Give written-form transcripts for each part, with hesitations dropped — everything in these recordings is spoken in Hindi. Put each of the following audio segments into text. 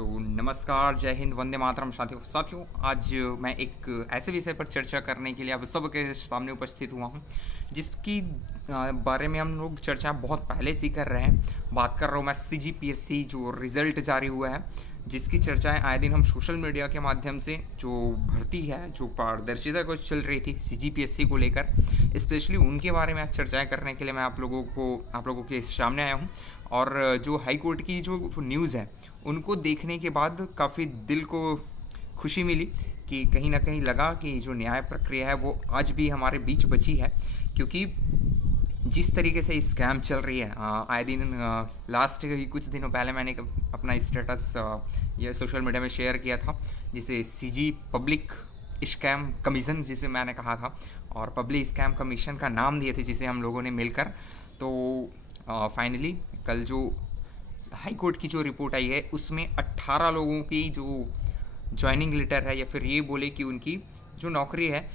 तो नमस्कार, जय हिंद, वंदे मातरम साथियों। आज मैं एक ऐसे विषय पर चर्चा करने के लिए आप सबके सामने उपस्थित हुआ हूँ जिसकी बारे में हम लोग चर्चा बहुत पहले से ही कर रहे हैं। बात कर रहा हूँ मैं CGPSC जो रिज़ल्ट जारी हुआ है, जिसकी चर्चाएं आए दिन हम सोशल मीडिया के माध्यम से जो भर्ती है, जो पारदर्शिता को चल रही थी CGPSC को लेकर, स्पेशली उनके बारे में आज चर्चाएं करने के लिए मैं आप लोगों के सामने आया हूं। और जो हाई कोर्ट की जो न्यूज़ है उनको देखने के बाद काफ़ी दिल को खुशी मिली कि कहीं ना कहीं लगा कि जो न्याय प्रक्रिया है वो आज भी हमारे बीच बची है। क्योंकि जिस तरीके से स्कैम चल रही है आए दिन, लास्ट कुछ दिनों पहले मैंने अपना स्टेटस ये सोशल मीडिया में शेयर किया था, जिसे CG पब्लिक स्कैम कमीशन जिसे मैंने कहा था, और पब्लिक स्कैम कमीशन का नाम दिए थे जिसे हम लोगों ने मिलकर। तो फाइनली कल जो हाई कोर्ट की जो रिपोर्ट आई है उसमें 18 लोगों की जो ज्वाइनिंग लेटर है, या फिर ये बोले कि उनकी जो नौकरी है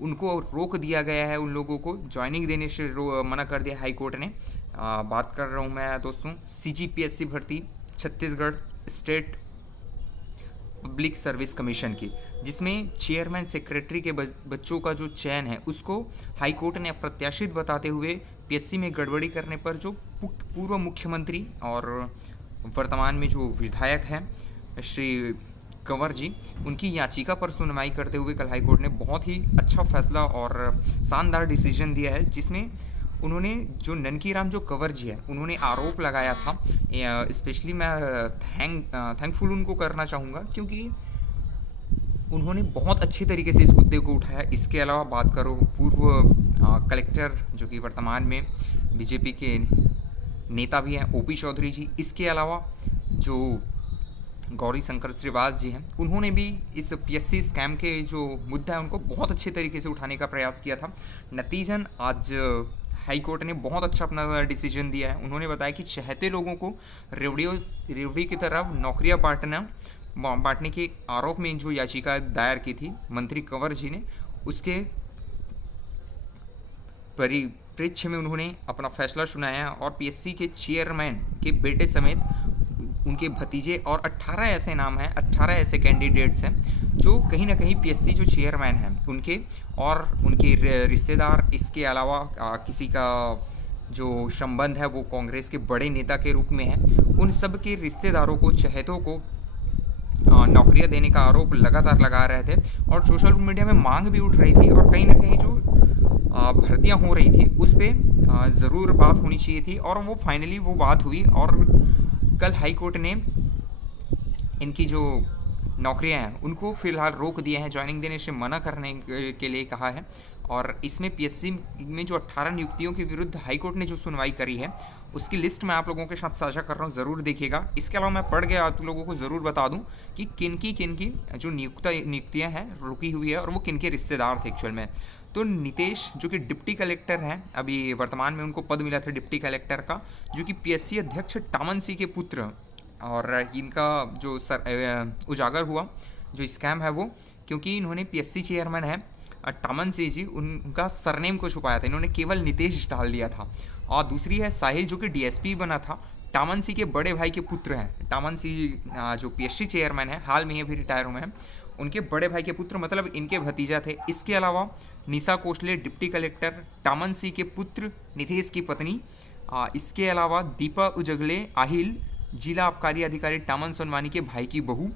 उनको रोक दिया गया है, उन लोगों को ज्वाइनिंग देने से मना कर दिया हाई कोर्ट ने। बात कर रहा हूँ मैं दोस्तों CGPSC भर्ती Chhattisgarh state public service commission की, जिसमें चेयरमैन सेक्रेटरी के बच्चों का जो चयन है उसको हाई कोर्ट ने अप्रत्याशित बताते हुए PSC में गड़बड़ी करने पर जो पूर्व मुख्यमंत्री और वर्तमान में जो विधायक हैं श्री कंवर जी, उनकी याचिका पर सुनवाई करते हुए कल हाई कोर्ट ने बहुत ही अच्छा फैसला और शानदार डिसीजन दिया है, जिसमें उन्होंने जो ननकीराम जो कंवर जी है उन्होंने आरोप लगाया था। स्पेशली मैं थैंकफुल उनको करना चाहूँगा क्योंकि उन्होंने बहुत अच्छे तरीके से इस मुद्दे को उठाया। इसके अलावा बात करो पूर्व कलेक्टर जो कि वर्तमान में BJP के नेता भी हैं OP चौधरी जी, इसके अलावा जो गौरी शंकर श्रीवास जी हैं, उन्होंने भी इस PSC स्कैम के जो मुद्दा है उनको बहुत अच्छे तरीके से उठाने का प्रयास किया था। नतीजन आज हाई कोर्ट ने बहुत अच्छा अपना डिसीजन दिया है। उन्होंने बताया कि चहते लोगों को रेवड़ी की तरफ नौकरियां बांटने के आरोप में जो याचिका दायर की थी मंत्री कंवर जी ने, उसके परिप्रेक्ष्य में उन्होंने अपना फैसला सुनाया और PSC के चेयरमैन के बेटे समेत उनके भतीजे और 18 ऐसे नाम हैं, 18 ऐसे कैंडिडेट्स हैं जो कहीं ना कहीं PSC जो चेयरमैन हैं उनके और उनके रिश्तेदार, इसके अलावा किसी का जो संबंध है वो कांग्रेस के बड़े नेता के रूप में है, उन सब के रिश्तेदारों को, चहेतों को नौकरियां देने का आरोप लगातार लगा रहे थे। और सोशल मीडिया में मांग भी उठ रही थी और कहीं ना कहीं जो भर्तियां हो रही थी उस पर ज़रूर बात होनी चाहिए थी, और वो फाइनली वो बात हुई। और कल हाई कोर्ट ने इनकी जो नौकरियां हैं उनको फ़िलहाल रोक दिए हैं, ज्वाइनिंग देने से मना करने के लिए कहा है। और इसमें PSC में जो 18 नियुक्तियों के विरुद्ध हाई कोर्ट ने जो सुनवाई करी है उसकी लिस्ट मैं आप लोगों के साथ साझा कर रहा हूँ, ज़रूर देखिएगा। इसके अलावा मैं पढ़ के आप लोगों को ज़रूर बता दूँ कि किन की जो नियुक्तियाँ हैं रुकी हुई है और वो किन के रिश्तेदार थे एक्चुअल में। तो नितेश जो कि डिप्टी कलेक्टर हैं, अभी वर्तमान में उनको पद मिला था डिप्टी कलेक्टर का, जो कि PSC अध्यक्ष टामन सिंह के पुत्र, और इनका जो उजागर हुआ जो स्कैम है वो, क्योंकि इन्होंने PSC चेयरमैन है टामन सिंह जी, उनका सरनेम को छुपाया था, इन्होंने केवल नितेश डाल दिया था। और दूसरी है साहिल जो कि DSP बना था, टामन सिंह के बड़े भाई के पुत्र हैं। टामन सिंह जो PSC चेयरमैन है, हाल में ये भी रिटायर हुए हैं, उनके बड़े भाई के पुत्र, मतलब इनके भतीजा थे। इसके अलावा निशा कोसले डिप्टी कलेक्टर, टामन सिंह के पुत्र नितेश की पत्नी, इसके अलावा दीपा उजगले आहिल जिला आबकारी अधिकारी टामन सोनवानी के भाई की बहू,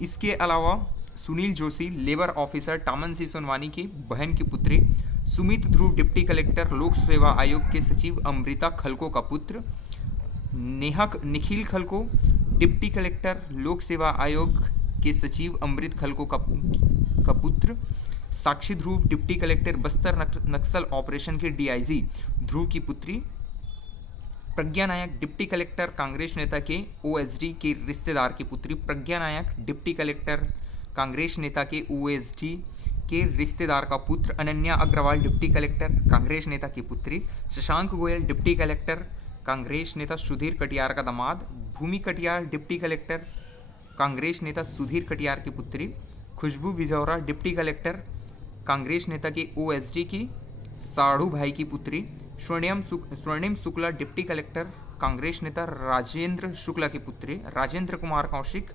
इसके अलावा सुनील जोशी लेबर ऑफिसर टामन सिंह सोनवानी की बहन की पुत्री, सुमित ध्रुव डिप्टी कलेक्टर लोक सेवा आयोग के सचिव अमृता खलको का पुत्र, निखिल खलको डिप्टी कलेक्टर लोक सेवा आयोग के सचिव अमृत खलको का पुत्र, साक्षी ध्रुव डिप्टी कलेक्टर बस्तर नक्सल ऑपरेशन के DIG ध्रुव की पुत्री, प्रज्ञा नायक डिप्टी कलेक्टर कांग्रेस नेता के OSD के रिश्तेदार की पुत्री, प्रज्ञा नायक डिप्टी कलेक्टर कांग्रेस नेता के OSD के रिश्तेदार का पुत्र, अनन्या अग्रवाल डिप्टी कलेक्टर कांग्रेस नेता की पुत्री, शशांक गोयल डिप्टी कलेक्टर कांग्रेस नेता सुधीर कटियार का दामाद, भूमि कटियार डिप्टी कलेक्टर कांग्रेस नेता सुधीर कटियार की पुत्री, खुशबू विजौरा डिप्टी कलेक्टर कांग्रेस नेता के OSD की साढ़ू भाई की पुत्री, स्वर्णिम शुक्ला डिप्टी कलेक्टर कांग्रेस नेता राजेंद्र शुक्ला की पुत्री, राजेंद्र कुमार कौशिक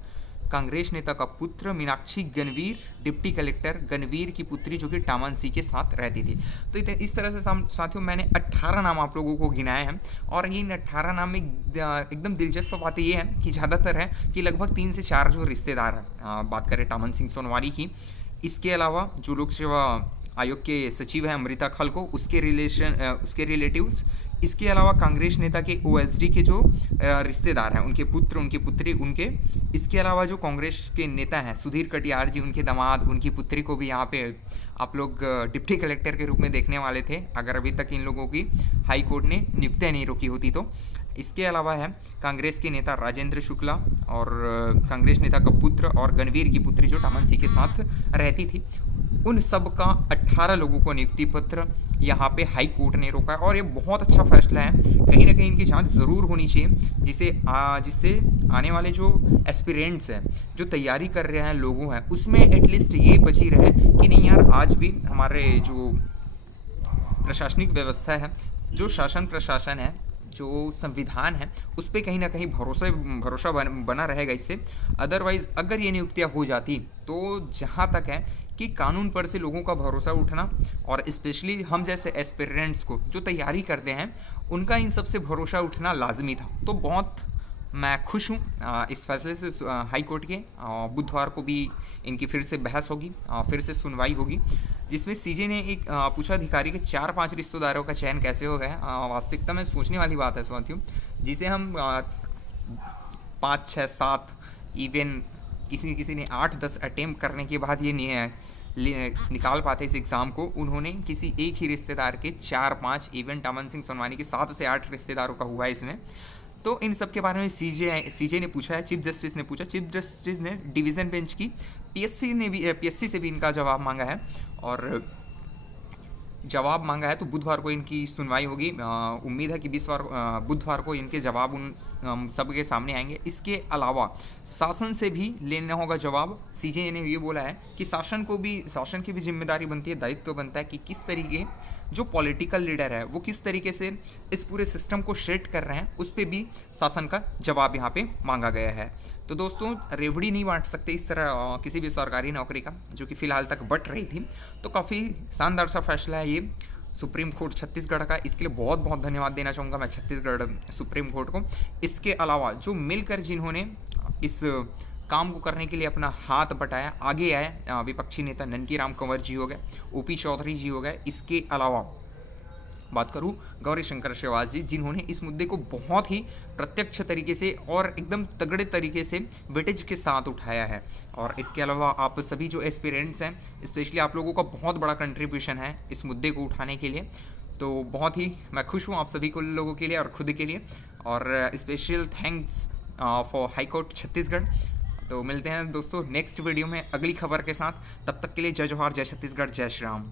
कांग्रेस नेता का पुत्र मीनाक्षी गणवीर, डिप्टी कलेक्टर गणवीर की पुत्री जो कि टामनसी के साथ रहती थी। तो इस तरह से साथियों मैंने 18 नाम आप लोगों को गिनाए हैं, और इन 18 नाम में एकदम दिलचस्प बात ये है कि ज़्यादातर है कि लगभग 3 से 4 जो रिश्तेदार हैं, बात करें टामन सिंह सोनवारी की। इसके अलावा जो लोक सेवा आयोग के सचिव हैं अमृता खलको, उसके रिलेटिव्स, इसके अलावा कांग्रेस नेता के ओएसडी के जो रिश्तेदार हैं, उनके पुत्र, उनकी पुत्री, उनके, इसके अलावा जो कांग्रेस के नेता हैं सुधीर कटियार जी, उनके दामाद, उनकी पुत्री को भी यहाँ पे आप लोग डिप्टी कलेक्टर के रूप में देखने वाले थे अगर अभी तक इन लोगों की हाई कोर्ट ने नियुक्तियाँ नहीं रोकी होती तो। इसके अलावा है कांग्रेस के नेता राजेंद्र शुक्ला और कांग्रेस नेता का पुत्र और गणवीर की पुत्री जो टामनसी के साथ रहती थी, उन सब का 18 लोगों को नियुक्ति पत्र यहाँ पे हाई कोर्ट ने रोका है। और ये बहुत अच्छा फैसला है, कहीं ना कहीं इनकी जांच ज़रूर होनी चाहिए, जिससे आने वाले जो एस्पिरेंट्स हैं, जो तैयारी कर रहे हैं लोगों हैं, उसमें एटलीस्ट ये बची रहे कि नहीं यार, आज भी हमारे जो प्रशासनिक व्यवस्था है, जो शासन प्रशासन है, जो संविधान है, उस पर कहीं ना कहीं भरोसा बना रहेगा इससे। अदरवाइज़ अगर ये नियुक्तियाँ हो जाती तो जहाँ तक है कि कानून पर से लोगों का भरोसा उठना, और स्पेशली हम जैसे एस्पिरेंट्स को जो तैयारी करते हैं, उनका इन सब से भरोसा उठना लाजमी था। तो बहुत मैं खुश हूँ इस फैसले से हाई कोर्ट के। बुधवार को भी इनकी फिर से बहस होगी, फिर से सुनवाई होगी, जिसमें सीजे ने एक पूछा अधिकारी के 4-5 रिश्तेदारों का चयन कैसे हो गया। वास्तविकता में सोचने वाली बात है साथियों, जिसे हम 5, 6, 7 इवन किसी ने 8-10 अटेम्प्ट करने के बाद ये निकाल पाते इस एग्ज़ाम को, उन्होंने किसी एक ही रिश्तेदार के 4-5 इवन टामन सिंह सोनवानी के 7 से 8 रिश्तेदारों का हुआ है इसमें। तो इन सब के बारे में सीजे ने पूछा है, चीफ जस्टिस ने पूछा, चीफ जस्टिस ने डिवीज़न बेंच की पीएससी से भी इनका जवाब मांगा है, और जवाब मांगा है तो बुधवार को इनकी सुनवाई होगी। उम्मीद है कि बुधवार को इनके जवाब उन सबके सामने आएंगे। इसके अलावा शासन से भी लेना होगा जवाब। सीजे ने ये बोला है कि शासन की भी जिम्मेदारी बनती है, दायित्व बनता है कि किस तरीके जो पॉलिटिकल लीडर है वो किस तरीके से इस पूरे सिस्टम को शेड कर रहे हैं, उस पर भी शासन का जवाब यहाँ पे मांगा गया है। तो दोस्तों, रेवड़ी नहीं बांट सकते इस तरह किसी भी सरकारी नौकरी का, जो कि फ़िलहाल तक बट रही थी। तो काफ़ी शानदार सा फैसला है ये सुप्रीम कोर्ट छत्तीसगढ़ का। इसके लिए बहुत बहुत धन्यवाद देना चाहूँगा मैं छत्तीसगढ़ सुप्रीम कोर्ट को। इसके अलावा जो मिलकर जिन्होंने इस काम को करने के लिए अपना हाथ बटाया, आगे आए, विपक्षी नेता ननकीराम कंवर जी हो गए, ओपी चौधरी जी हो गए। इसके अलावा बात करूं गौरी शंकर शेरवाज जी, जिन्होंने इस मुद्दे को बहुत ही प्रत्यक्ष तरीके से और एकदम तगड़े तरीके से वेटेज के साथ उठाया है। और इसके अलावा आप सभी जो एस्पिरेंट्स हैं, स्पेशली आप लोगों का बहुत बड़ा कंट्रीब्यूशन है इस मुद्दे को उठाने के लिए। तो बहुत ही मैं खुश हूँ आप सभी को लोगों के लिए और खुद के लिए, और special thanks for high court Chhattisgarh. तो मिलते हैं दोस्तों नेक्स्ट वीडियो में अगली खबर के साथ। तब तक के लिए जय जोहार, जय छत्तीसगढ़, जय श्री राम।